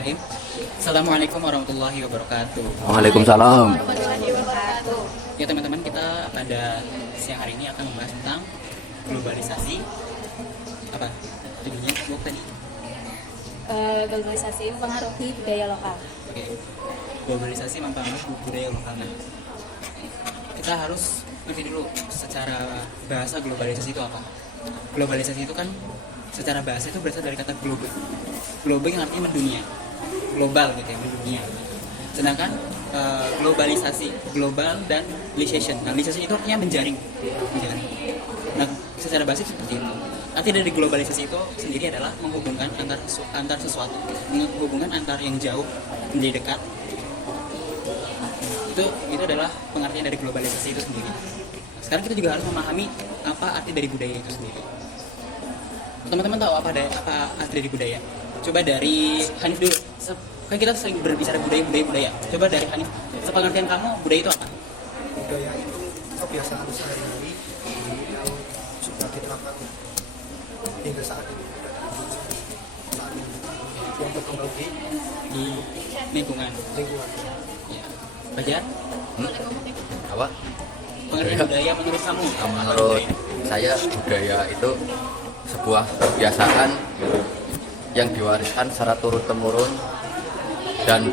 Bismillahirrahmanirrahim. Assalamualaikum warahmatullahi wabarakatuh. Waalaikumsalam. Ya teman-teman, kita pada siang hari ini akan membahas tentang globalisasi. Apa judulnya? Bukan tadi. Globalisasi mempengaruhi budaya lokal. Oke. Globalisasi mempengaruhi budaya lokal. Nah, kita harus ngerti dulu secara bahasa globalisasi itu apa. Globalisasi itu kan secara bahasa itu berasal dari kata globe. Globe yang artinya mendunia, global gitu ya, mendunia. Sedangkan globalisasi, global dan globalization. Nah, globalization itu artinya menjaring. Nah, secara bahasa seperti itu. Arti dari globalisasi itu sendiri adalah menghubungkan antar sesuatu, menghubungkan antar yang jauh menjadi dekat. Itu adalah pengertian dari globalisasi itu sendiri. Sekarang kita juga harus memahami apa arti dari budaya itu sendiri. Teman-teman tahu apa arti dari budaya? Coba dari Hanif dulu. Kan kita sering berbicara budaya. Coba dari Hanif, sepengertian kamu budaya itu apa? Budaya itu kebiasaan sehari-hari yang sudah diterapkan hingga saat ini yang berkembang Di lingkungan. Ya. Fajar, Apa? pengertian budaya menurut kamu? Menurut saya budaya itu sebuah kebiasaan yang diwariskan secara turun-temurun dan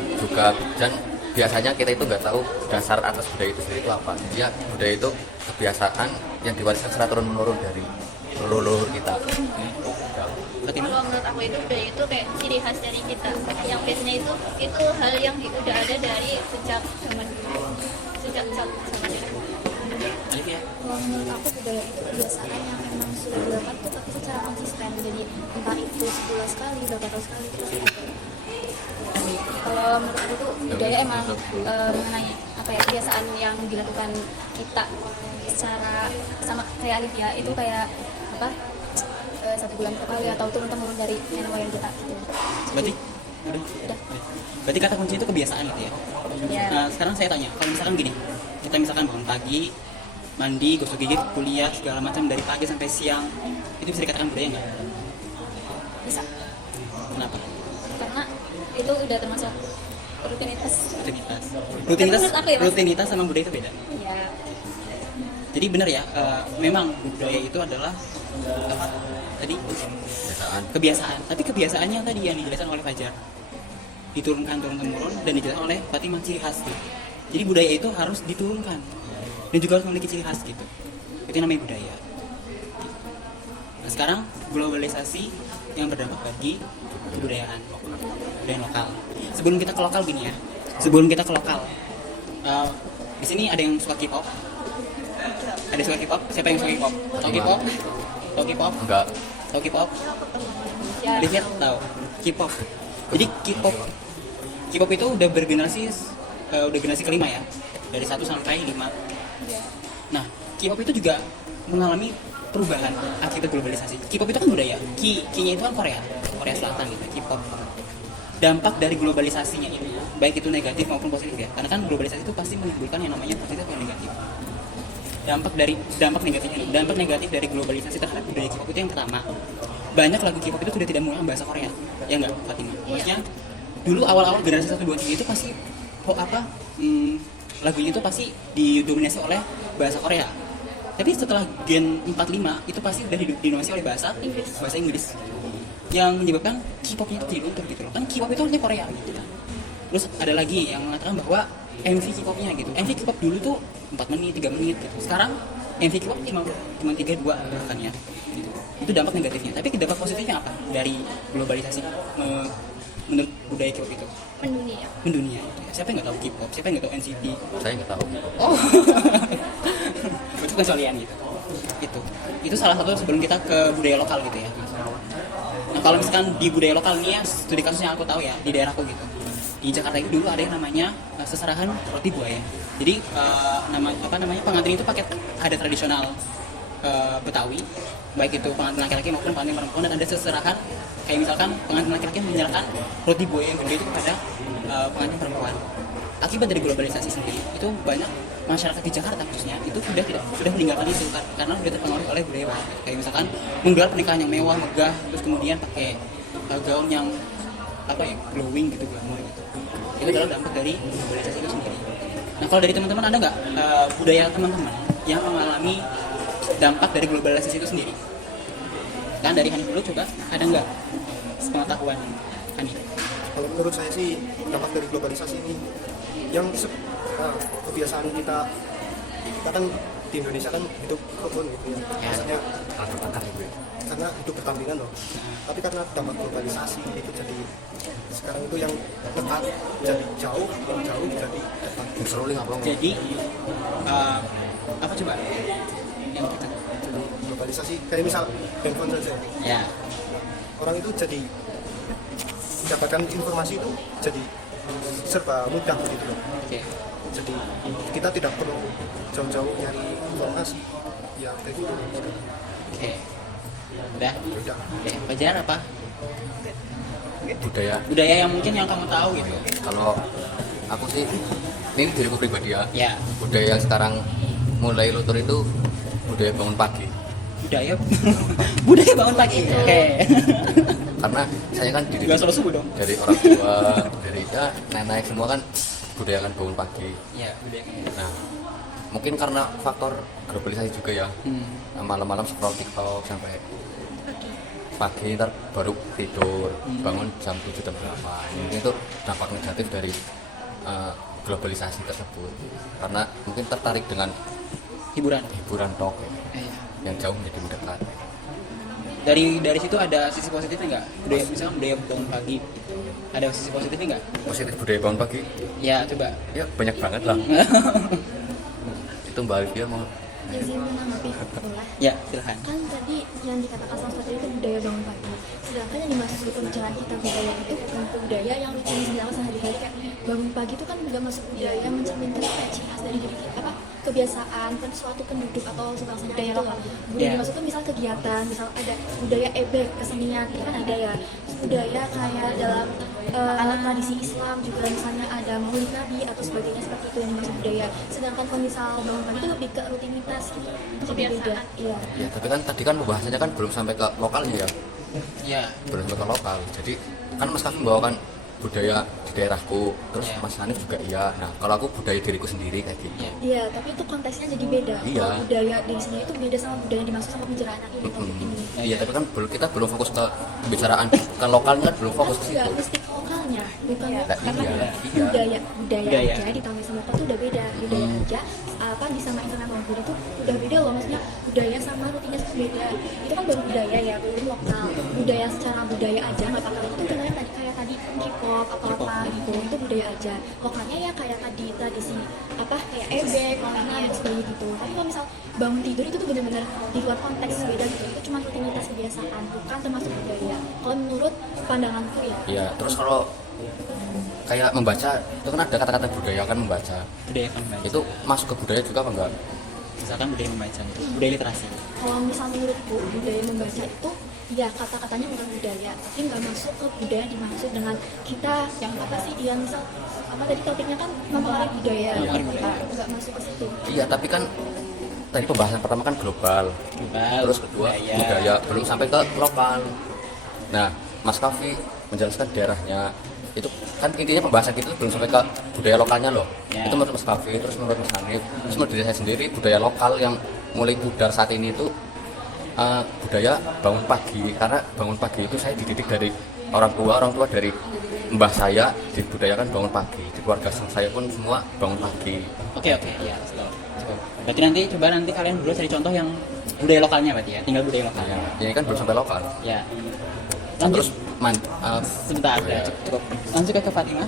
biasanya kita itu nggak tahu dasar atas budaya itu sendiri itu apa. Ya, budaya itu kebiasaan yang diwariskan secara turun-temurun dari leluhur kita. Kalau menurut aku itu budaya itu kayak ciri khas dari kita. Yang biasanya itu hal yang udah ada dari sejak zaman dulu. Sejak zaman dulu. Hanif ya? Kalau menurut aku budaya itu kebiasaan yang memang sudah dilakukan tapi secara konsisten, jadi entah itu sebulan sekali, berapa tahun sekali kita sudah. Kalau menurut aku tuh budaya emang mengenai apa ya, kebiasaan yang dilakukan kita secara sama kayak Alif ya, itu kayak apa, 1 bulan sekali atau turun-temurun dari nenek moyang kita gitu. Berarti Udah. Berarti kata kunci itu kebiasaan gitu ya? Ya. Nah, sekarang saya tanya, kalau misalkan gini, kita misalkan bangun pagi, mandi, gosok gigi, kuliah, segala macam dari pagi sampai siang, itu bisa dikatakan budaya nggak? Bisa, Kenapa? karena itu udah termasuk rutinitas. Rutinitas, menurut aku ya, Mas? rutinitas sama budaya itu beda. Ya, Jadi benar ya, memang budaya itu adalah apa? Tadi kebiasaan. Tapi kebiasaannya tadi yang dijelaskan oleh Fajar, diturunkan turun-temurun dan dijelaskan oleh Fatimah ciri khas gitu. Jadi budaya itu harus diturunkan dan juga harus memiliki ciri khas gitu. Itu namanya budaya. Nah, sekarang globalisasi yang berdampak bagi kebudayaan lokal. Sebelum kita ke lokal gini ya. Di sini ada yang suka K-pop. Ada suka K-pop? Siapa yang suka K-pop? Tahu K-pop? Tahu K-pop? Enggak. Tahu K-pop? ya. Lihat tahu K-pop. Jadi K-pop itu udah bergenerasi, udah generasi kelima ya, dari 1 sampai 5. Nah, K-pop itu juga mengalami perubahan akibat globalisasi. K-pop itu kan budaya. K-nya itu kan Korea Selatan gitu, K-pop. Dampak dari globalisasinya ini, baik itu negatif maupun positif ya, karena kan globalisasi itu pasti menimbulkan yang namanya positif dan negatif. Dampak negatif dari globalisasi terhadap budaya K-pop itu yang pertama, banyak lagu K-pop itu sudah tidak menggunakan bahasa Korea, ya nggak Fatima? Maksudnya dulu awal-awal generasi 1, 2, 3 itu pasti lagunya itu pasti didominasi oleh bahasa Korea. Tapi setelah gen 4, 5 itu pasti sudah didominasi oleh bahasa Inggris. Yang menyebabkan K-popnya itu jadi luntur gitu loh. Kan K-pop itu artinya Korea gitu kan. Terus ada lagi yang mengatakan bahwa MV K-popnya gitu. MV K-pop dulu tuh 4 menit, 3 menit gitu. Sekarang MV K-pop cuma 3, 2 bahkan ya. Gitu. Itu dampak negatifnya. Tapi dampak positifnya apa dari globalisasi menurut budaya K-pop itu? Mendunia. Siapa yang nggak tahu K-pop? Siapa yang nggak tahu NCT? Saya nggak tahu. Oh, itu kecualian gitu. Itu salah satu sebelum kita ke budaya lokal gitu ya. Nah, kalau misalkan di budaya lokal ini ya, studi kasus yang aku tahu ya di daerahku gitu. Di Jakarta itu dulu ada yang namanya seserahan roti buaya. Jadi pengantin itu pakai adat tradisional Betawi, baik itu pengantin laki-laki maupun pengantin perempuan, dan ada seserahan kayak misalkan pengantin laki-laki menyerahkan roti buaya yang gede itu kepada pengantin perempuan. Akibat dari globalisasi sendiri itu banyak masyarakat di Jakarta khususnya itu sudah meninggalkan itu karena sudah terpengaruh oleh budaya barat. Kayak misalkan menggelar pernikahan yang mewah, megah, terus kemudian pakai gaun yang apa ya, glowing gitu, glamour gitu. Itu adalah dampak dari globalisasi itu sendiri. Nah kalau dari teman-teman ada nggak budaya teman-teman yang mengalami dampak dari globalisasi itu sendiri? Kan dari Hanif dulu coba, ada nggak sepengetahuan Hanif? Kalau menurut saya sih dampak dari globalisasi ini yang kebiasaan kita kan di Indonesia kan hidup rukun gitu ya. Maksudnya karena hidup berdampingan loh. Tapi karena dampak globalisasi itu jadi sekarang itu yang dekat jadi jauh, yang jauh jadi dekat. Jadi apa coba yang kita Jadi globalisasi kayak misal handphone saja. ya Orang itu jadi mendapatkan informasi itu jadi serba mudah gitu loh. oke. Jadi kita tidak perlu jauh-jauh nyari informasi ya kayak gitu. Oke. Udah. Udah. Oke, Fajar apa? Budaya. Budaya yang mungkin yang kamu tahu gitu. Kalau aku sih, ini diriku pribadi ya. Ya, Budaya yang sekarang mulai luntur itu budaya bangun pagi. budaya budaya bangun pagi. Oke. Karena saya kan diri Gak selalu subuh dong. dari orang tua, dari ya, nenek semua kan budaya kan bangun pagi. Ya, budaya. Nah, mungkin karena faktor globalisasi juga ya. Malam-malam scroll TikTok sampai pagi, ntar baru tidur, bangun jam 7 jam 8. Mungkin itu dampak negatif dari globalisasi tersebut. Karena mungkin tertarik dengan Hiburan. tok Iya. yang jauh menjadi mendekat. Dari situ ada sisi positifnya nggak? Budaya misalnya budaya bangun pagi. Ada sisi positifnya nggak? Positif budaya bangun pagi, Ya, coba. ya banyak banget lah. Itu Mbak Alivia mau izin menanggapi boleh. Ya, silahkan. Kan tadi yang dikatakan sama tadi itu budaya bangun pagi, sedangkan yang dimaksud di pembicaraan kita budaya itu bukan budaya yang rutin dilakukan sehari-hari. Kayak bangun pagi itu kan nggak masuk budaya yang mencerminkan kayak ciri khas dari diri kita, apa kebiasaan kan suatu penduduk atau sebangsa budaya lokal. Budaya Yeah. dimaksud itu misal kegiatan, misal ada budaya ebek, kesenian itu kan ada ya. Terus budaya kayak dalam tradisi Islam juga misalnya ada maulid Nabi atau sebagainya, seperti itu yang dimaksud budaya. Sedangkan kalau misal bangun pagi itu lebih ke rutinitas gitu, jadi beda. Iya. ya, tapi kan tadi kan pembahasannya kan belum sampai ke lokalnya ya. Ya, Belum sampai ke lokal. Jadi kan Mas Kaffi membawakan budaya di daerahku, terus Iya. Mas Hanif juga iya. Nah, kalau aku budaya diriku sendiri kayak gitu. ya. Iya, tapi itu konteksnya jadi beda. Iya. Kalau budaya di sini itu beda sama budaya yang dimaksud sama pembicaraan ini, topik ini. Iya, tapi kan kita belum fokus ke pembicaraan kan lokalnya kan belum fokus ke Enggak, situ. mesti ke lokalnya, bukan Nah, karena iya. budaya Budaya. aja ditambah sama lokal itu udah beda. Budaya aja apa disamain sama lokal itu udah beda loh, maksudnya budaya sama rutinitas itu beda. Itu kan baru budaya ya, belum lokal. Budaya secara budaya aja nggak pakai itu contohnya tadi kayak tadi K-pop apa gitu, itu budaya aja. Lokalnya ya kayak tadi tradisi apa kayak ebek, maulidnya dan sebagainya gitu. Tapi kalau misal bangun tidur itu tuh benar-benar di luar konteks beda gitu. Itu cuma rutinitas kebiasaan, bukan termasuk budaya. Kalau menurut pandanganku ya. Iya, terus kalau kayak membaca itu kan ada kata-kata budaya kan membaca. Budaya membaca. Itu masuk ke budaya juga apa enggak? Misalkan budaya membaca itu, budaya literasi. Kalau misal menurutku budaya membaca itu ya kata-katanya bukan budaya, tapi nggak masuk ke budaya dimaksud dengan kita yang apa sih yang misal apa tadi topiknya kan mempengaruhi budaya, Iya, nggak masuk ke situ. Iya, tapi kan tadi pembahasan pertama kan global. Global, Terus kedua budaya, belum sampai ke lokal. Nah, Mas Kaffi menjelaskan daerahnya. Itu kan intinya pembahasan kita belum sampai ke budaya lokalnya loh. Ya. Itu menurut Mas Kaffi, terus menurut Mas Hanif, terus menurut diri saya sendiri budaya lokal yang mulai pudar saat ini itu budaya bangun pagi. Karena bangun pagi itu saya dididik dari orang tua dari mbah saya dibudayakan bangun pagi. Di keluarga saya pun semua bangun pagi. Oke, ya. Cukup. Berarti nanti kalian dulu cari contoh yang budaya lokalnya berarti ya, tinggal budaya lokalnya. Ini kan belum sampai lokal. Ya. Lanjut. Terus Sebentar, ya. cukup. Lanjut ke Fatimah.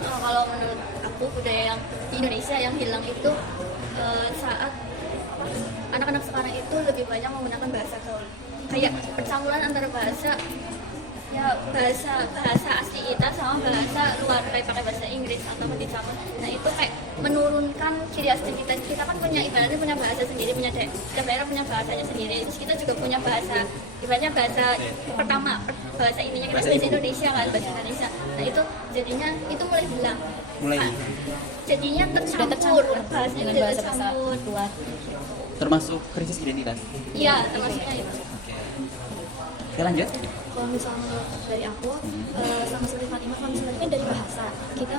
Kalau menurut aku budaya yang di Indonesia yang hilang itu saat anak-anak sekarang itu lebih banyak menggunakan bahasa gaul, kayak percampuran antara bahasa asli kita sama bahasa luar, kayak pakai bahasa Inggris atau dicampur. Nah itu kayak menurunkan ciri khas kita. Kita kan punya ibaratnya punya bahasa sendiri, punya setiap daerah punya bahasanya sendiri. Terus kita juga punya bahasa, ibaratnya bahasa pertama, bahasa ininya kita bahasa Indonesia kan, bahasa Indonesia. Nah itu jadinya itu mulai hilang. Jadinya tercampur, bahasanya dengan jadi bahasa-bahasa tercampur. luar. Termasuk krisis identitas. Iya, termasuknya itu. Oke, lanjut. Kalau misalnya dari aku, sama seperti Fatimah, kalau misalnya kan dari bahasa, kita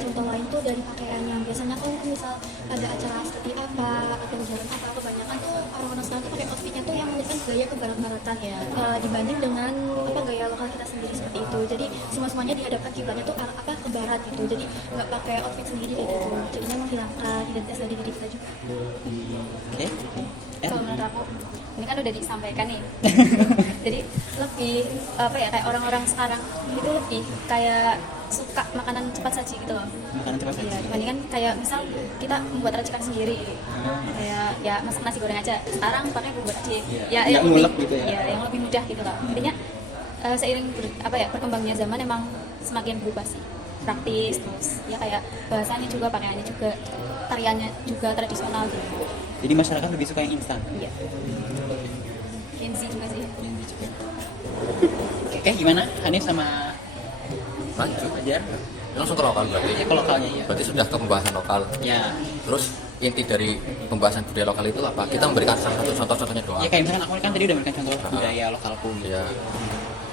contoh lain tuh dari pakaiannya. Biasanya tuh misal ada acara seperti apa, atau jalan apa, kebanyakan tuh orang-orang sekarang tuh pakai outfitnya tuh yang menunjukkan gaya ke barat-baratan ya, dibanding dengan apa gaya lokal kita sendiri seperti itu. Jadi semuanya dihadapkan kiblatnya tuh apa ke barat gitu. Jadi nggak pakai outfit sendiri kayak gitu. Jadinya menghilangkan identitas dari diri kita juga. Oke. Kalau menurut aku ini kan udah disampaikan nih. Jadi lebih apa ya, kayak orang-orang sekarang itu lebih kayak suka makanan cepat saji gitu loh. Makanan cepat Iya, saji. dibandingkan kayak misal kita membuat racikan sendiri, kayak ya masak nasi goreng aja. Sekarang pakai bumbu racik, ya Nggak yang ngulek lebih, gitu ya. yang lebih mudah gitu loh. Intinya seiring berkembangnya zaman emang semakin berubah sih, praktis terus ya kayak bahasanya juga, pakaiannya juga, tariannya juga tradisional gitu. Jadi masyarakat lebih suka yang instan. Iya. Gen Z juga sih. Oke, gimana Hanif sama Lanjut. Fajar? Langsung ke lokal berarti. Ya, ke lokalnya ya. Berarti sudah ke pembahasan lokal. Ya, Terus inti dari pembahasan budaya lokal itu apa? Kita memberikan salah satu contoh-contohnya doang. ya kayak misalkan aku kan tadi udah memberikan contoh budaya lokalku gitu. Ya.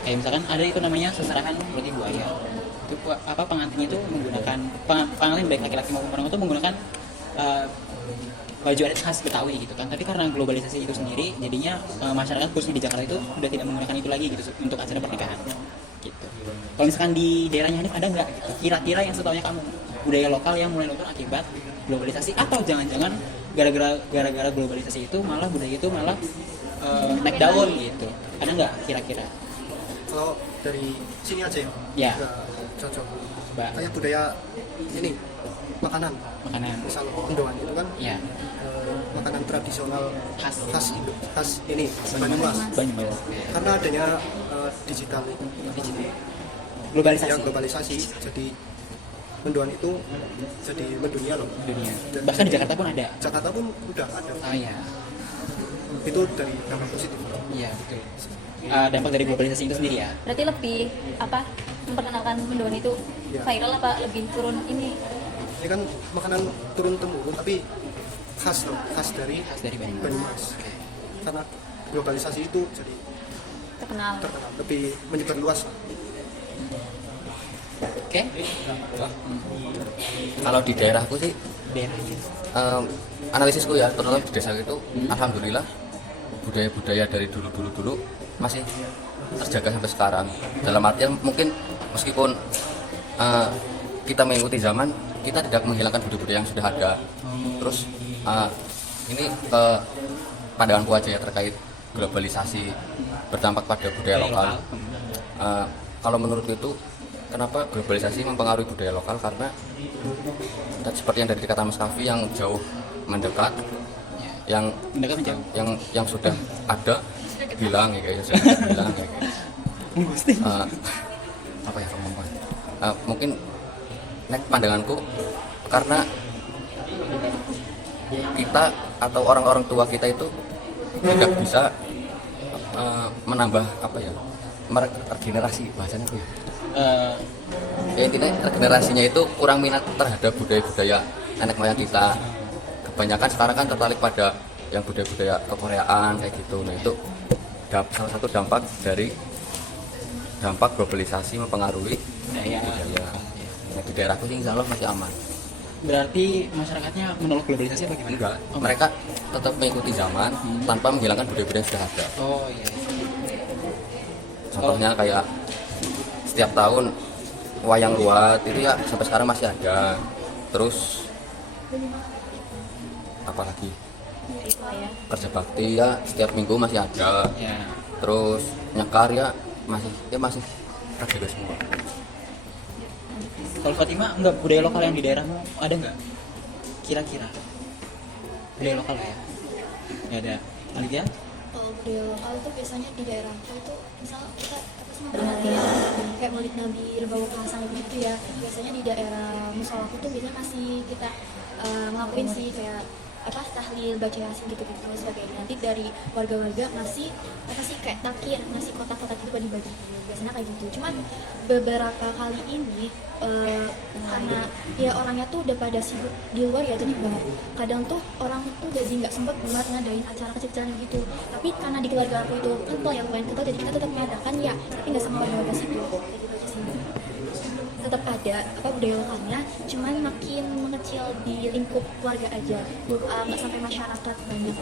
Kayak misalkan ada itu namanya seserahan roti buaya. Itu apa pengantinnya itu menggunakan pengantin baik laki-laki maupun perempuan itu menggunakan baju adat khas Betawi gitu kan. Tapi karena globalisasi itu sendiri, jadinya masyarakat khususnya di Jakarta itu udah tidak menggunakan itu lagi gitu untuk acara pernikahan. Gitu. Kalau misalkan di daerahnya Hanif ada nggak gitu? Kira-kira yang setahunya kamu budaya lokal yang mulai luntur akibat globalisasi atau jangan-jangan gara-gara globalisasi itu malah budaya itu malah naik daun gitu? Ada nggak kira-kira? Kalau dari sini aja Ya. nggak cocok. Mbak, Kayak budaya ini makanan, makanan. misal mendoan itu kan Ya, makanan tradisional khas khas ini Banyumas. Banyumas. Karena adanya digital Globalisasi yang globalisasi, jadi mendoan itu jadi mendunia loh. dunia. Bahkan di Jakarta pun ada. Jakarta pun udah ada. Oh iya, Itu dari dampak positif. iya betul. Dampak dari globalisasi itu sendiri ya. Berarti lebih apa memperkenalkan mendoan itu Iya. viral apa lebih turun ini? Ini kan makanan turun temurun tapi khas loh, khas dari Khas dari Banyumas. Banyumas. Karena globalisasi itu jadi Terkenal. terkenal, lebih menyebar luas. Oke, Kalau di daerahku sih daerahnya. analisisku ya, terutama di desa itu alhamdulillah budaya-budaya dari dulu masih terjaga sampai sekarang. Dalam artian mungkin meskipun kita mengikuti zaman, kita tidak menghilangkan budaya-budaya yang sudah ada. Terus ini pandanganku aja ya terkait globalisasi berdampak pada budaya lokal. Kalau menurutku itu kenapa globalisasi mempengaruhi budaya lokal, karena seperti yang dari kata Mas Kavi yang jauh mendekat, yang Mendekat menjauh. yang sudah ada bilang ya kayaknya sudah bilang kayak gitu. Apa ya kemampuan? Mungkin pandanganku karena kita atau orang-orang tua kita itu tidak bisa menambah apa ya, regenerasi bahasanya apa ya? Ya intinya regenerasinya itu kurang minat terhadap budaya-budaya nenek moyang kita. Kebanyakan sekarang kan tertarik pada yang budaya-budaya kekoreaan kayak gitu. Nah itu salah satu dampak dari dampak globalisasi mempengaruhi Budaya. budaya. Nah, di daerahku sih insya Allah masih aman. Berarti masyarakatnya menolak globalisasi apa gimana? Enggak, Oh, mereka tetap mengikuti zaman tanpa menghilangkan budaya-budaya yang sudah ada. Oh iya. Contohnya kayak setiap tahun wayang luat itu ya sampai sekarang masih ada. Terus apalagi Ya. kerja bakti ya setiap minggu masih ada. Ya. Terus nyekar ya masih terjaga semua. Kalau Fatima, enggak budaya lokal yang di daerahmu ada nggak? Kira-kira budaya lokal ya? Ya ada. Alivia? Kalau budaya lokal itu biasanya di daerahku itu misal kita apa sih memperingati ya, kayak Maulid Nabi, Lebawa Kamasang gitu ya. Biasanya di daerah musolaku tuh biasanya masih kita ngelakuin sih kayak tahlil, baca yasin gitu-gitu sebagainya. Nanti dari warga-warga ngasih apa sih kayak takir, ngasih kotak-kotak itu bagi-bagi. Biasanya kayak gitu. Cuman beberapa kali ini karena ya orangnya tuh udah pada sibuk di luar ya, jadi banget. Kadang tuh orang tuh jadi nggak sempet buat ngadain acara kecil-kecilan gitu. Tapi karena di keluarga aku itu kental ya, lumayan kental, jadi kita tetap mengadakan ya, tapi nggak sama warga situ. Kayak gitu aja sih. Tetap ada apa budaya lokalnya, cuman makin mengecil di lingkup keluarga aja, nggak sampai masyarakat banyak.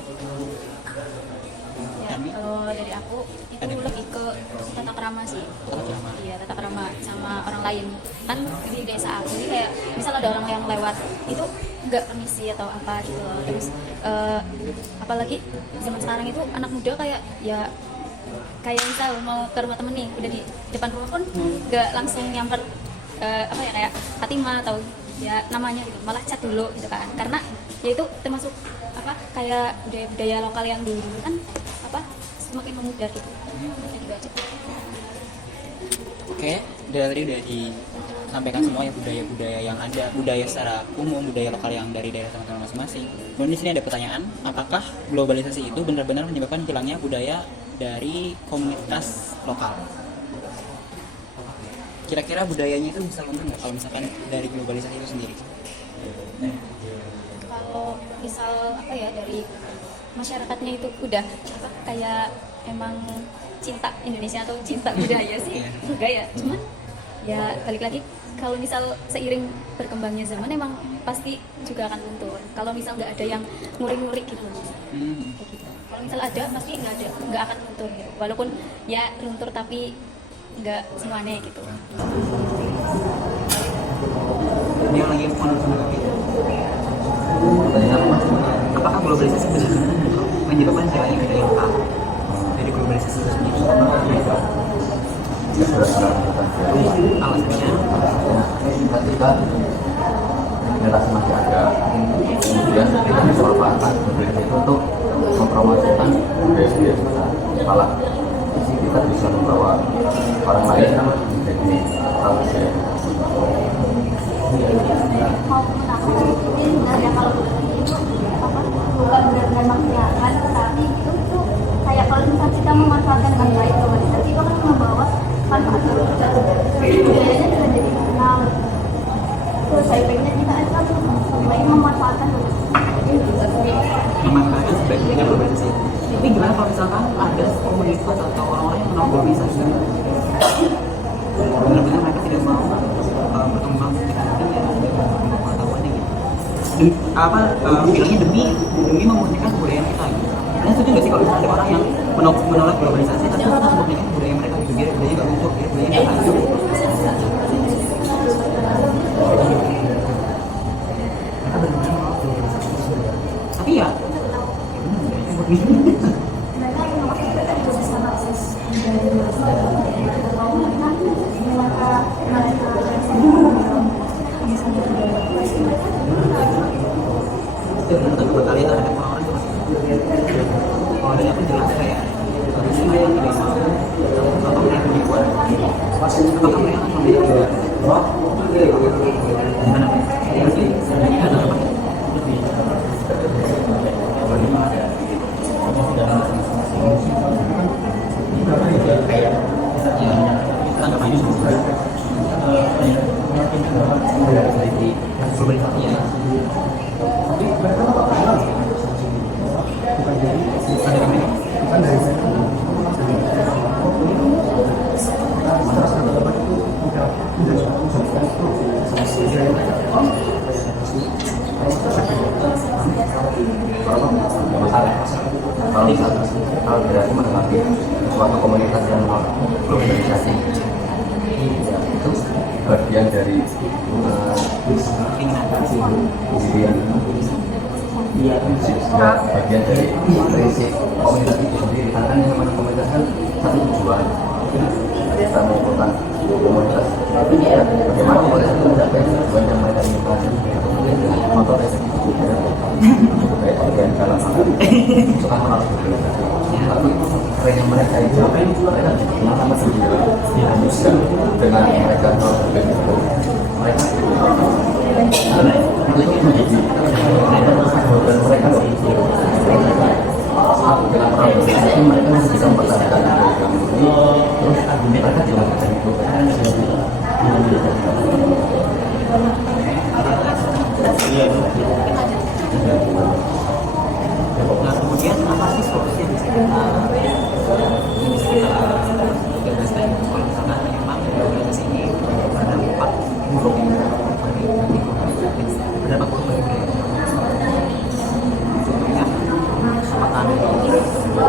Ya, kalau dari aku itu lebih ke tata krama sih. Iya, tata krama sama orang lain. Kan di desa aku ini kayak misal ada orang yang lewat itu nggak permisi atau apa gitu loh. Terus apalagi zaman sekarang itu anak muda kayak misal mau ke rumah temen nih, udah di depan rumah pun nggak langsung nyamper apa ya kayak Fatima atau ya namanya gitu, malah chat dulu gitu kan, karena ya itu termasuk apa kayak budaya lokal yang dulu kan apa semakin memudar gitu. Gitu aja. Oke, dari tadi udah disampaikan semua ya budaya-budaya yang ada, budaya secara umum, budaya lokal yang dari daerah teman-teman masing-masing. Kemudian di sini ada pertanyaan, apakah globalisasi itu benar-benar menyebabkan hilangnya budaya dari komunitas lokal? Kira-kira budayanya itu bisa luntur nggak kalau misalkan dari globalisasi itu sendiri? Kalau misal apa ya dari masyarakatnya itu udah apa kayak emang cinta Indonesia atau cinta budaya sih enggak ya, cuman ya balik lagi kalau misal seiring berkembangnya zaman emang pasti juga akan luntur kalau misal nggak ada yang ngurik-ngurik gitu. Kayak gitu. Kalau misal ada pasti nggak akan luntur gitu, walaupun ya luntur tapi nggak semuanya gitu. Ini yang lagi mau menanggapi. Apakah globalisasi benar-benar menyebabkan hilangnya budaya lokal dari globalisasi itu sendiri? Alasannya ketika generasi masih ada, kemudian kita disalahkan globalisasi itu untuk mempromosikan budaya kita, malah kita bisa membawa orang lain menjadi tahu budaya. Bukan benar-benar masyarakat, tetapi itu tuh kayak kalau misalnya kita memanfaatkan dengan baik globalisasi itu akan membawa manfaat juga, budayanya juga jadi kenal. Terus baik-baiknya kita akan lebih baik memanfaatkan memanfaatkan sebaiknya globalisasi. Tapi gimana kalau misalkan ada komunitas atau orang-orang yang menolak globalisasi? Benar-benar mereka tidak mau berkembang dengan pengetahuannya gitu. Bilangnya demi memurnikan kebudayaan kita gitu. Kalian setuju nggak sih kalau misalnya ada orang yang menolak globalisasi tapi tetap memurnikan budaya mereka gitu, biar budaya nggak luntur, biar budaya nggak hancur? Tapi ya buat kalian ada orang-orang kalau ada aku jelas kayak harusnya yang tidak mau atau mereka dibuat apakah mereka akan memilih juga gimana ada apa kayak ya tanggapannya globalisasi ya. Kalau tidak mengalami suatu komunitas yang globalisasi itu bagian dari bagian dari prinsip komunitas itu sendiri, karena yang namanya komunitas kan satu tujuan kita mengumpulkan komunitas ya, bagaimana komunitas itu mencapai tujuan yang mereka inginkan dengan motor eksekutif baik bagian dalam hal suka menolak globalisasi, tapi kerennya mereka itu mereka dikenal sama sendiri dan juga dengan mereka menolak globalisasi mereka itu menjadi dan mereka Nah, kemudian apa sih solusi yang bisa kita gagasan kalau misalkan memang organisasi ini berdampak buruk berdampak buruk bagi budaya? Contohnya, apakah organisasi itu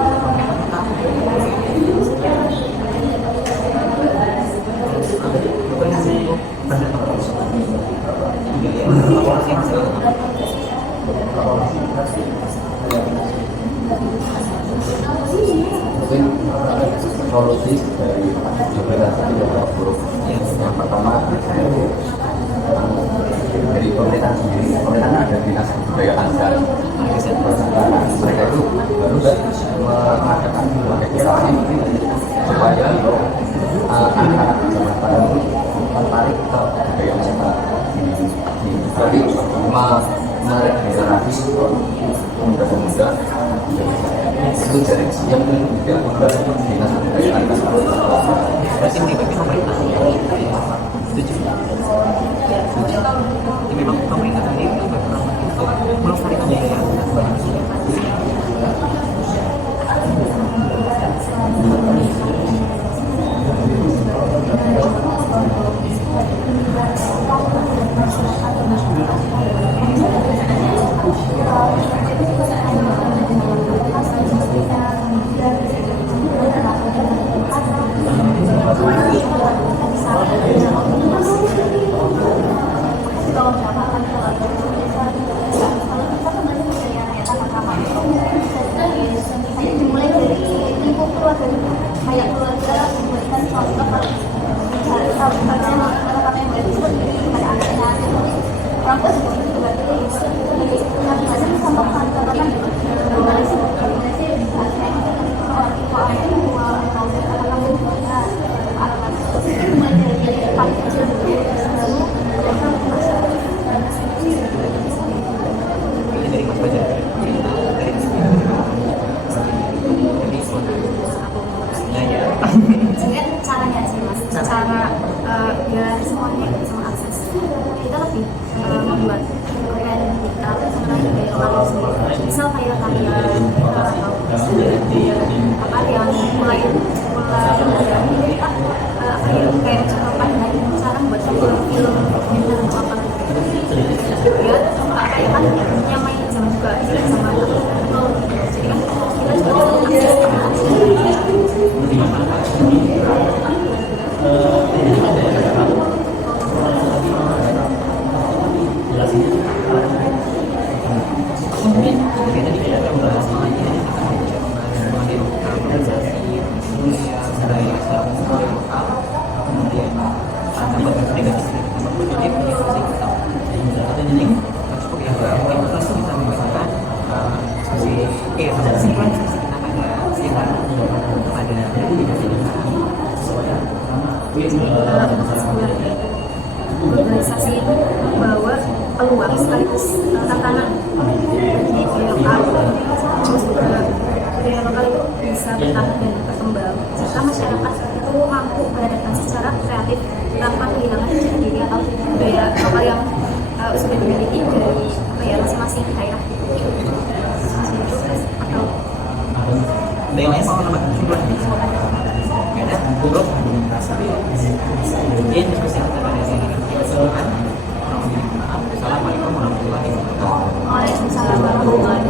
berdampak buruk? Budaya, solusi yang bisa dilakukan? Mungkin solusi dari organisasi yang buruk yang pertama dari pemerintah sendiri. Pemerintah ada dinas kebudayaan dan mereka itu baru mengadakan edukasi supaya anak-anak zaman sekarang itu tertarik ke budaya mereka. Jadi meregenerasi pemuda-pemuda itu dari yang juga dinas kebudayaan. Berarti melibatkan pemerintah. Setuju? Jadi memang pemerintah sendiri itu berperan untuk melestarikan budaya. Dimulai dari lingkup keluarga, kayak keluarga memberikan contoh kata-kata yang baik pada anak-anak. Orang tua juga itu juga masing-masing contohkan katakan mulai dari paling kecil dulu, lalu Dari Mas Fajar, dari sebenarnya caranya sih mas, cara biar semuanya bisa mengakses kita lebih membuat konten digital sebenarnya dari lokal sendiri. Misal kayak kalian atau apa yang mulai dari apa ya kayak contoh pandai cara membuat film dokumentasi atau apa biar apa ya kan yang main sama juga sama jadi kan kita juga bisa akses organisasi itu membawa peluang sekaligus tantangan bagi budaya lokal, terus juga budaya lokal itu bisa bertahan dan berkembang serta masyarakat itu mampu beradaptasi secara kreatif tanpa kehilangan jati diri atau budaya lokal yang sudah dimiliki dari apa ya masing-masing daerah atau ada yang lain mau nambahkan kesimpulan? Oke, ada Bro. Mungkin diskusi kita pada sini selesai. Assalamualaikum warahmatullahi wabarakatuh. Waalaikumsalam warahmatullahi